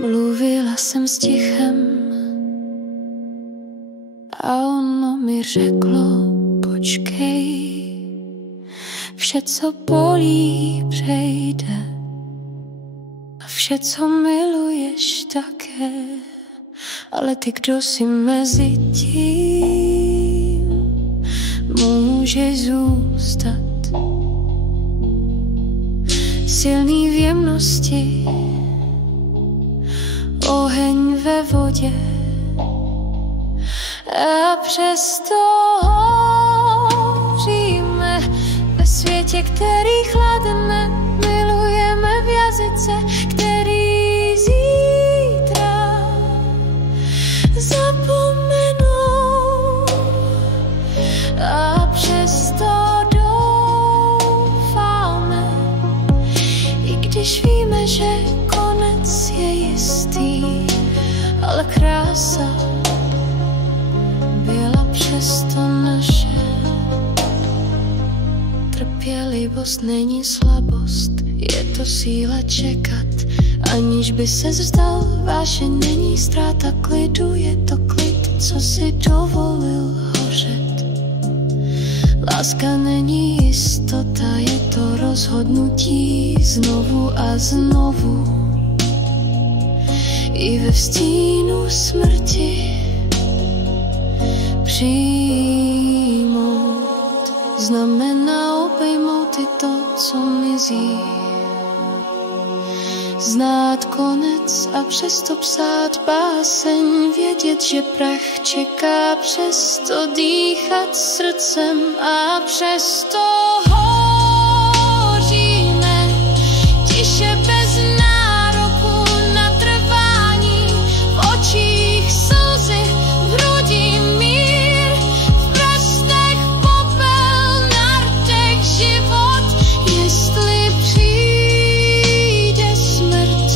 Mluvila jsem s tichem a ono mi řeklo: počkej, vše, co bolí, přejde a vše, co miluješ, také. Ale ty, kdo si mezi tím, můžeš zůstat silný v jemnosti, oheň ve vodě. A přesto hoříme ve světě, který chladne. Milujeme v jazyce, který zítra zapomenou. A přesto doufáme, i když víme, že konec je jistý, ale krása byla přesto naše. Trpělivost není slabost, je to síla čekat, aniž by se vzdal. Vášeň není ztráta klidu, je to klid, co si dovolil hořet. Láska není jistota, je to rozhodnutí znovu a znovu. I ve stínu smrti přijmout znamená obejmout i to, co mizí. Znát konec a přesto psát báseň, vědět, že prach čeká, přesto dýchat srdcem a přesto hoříme tiše bez nároku na trvání. V očích slzy, v hrudi mír, v prstech popel, na rtech život. Jestli přijde smrt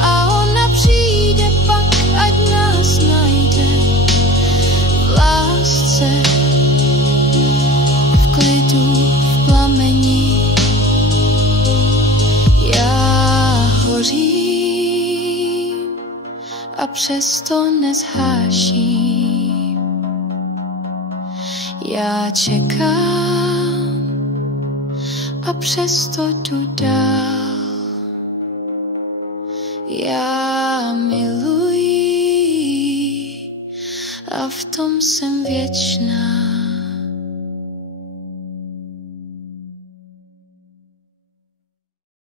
a ona přijde pak, ať nás najde v lásce, v klidu, v plamení. Já hořím a přesto nezháším. Já čekám a přesto jdu dál. Já miluji a v tom jsem věčná.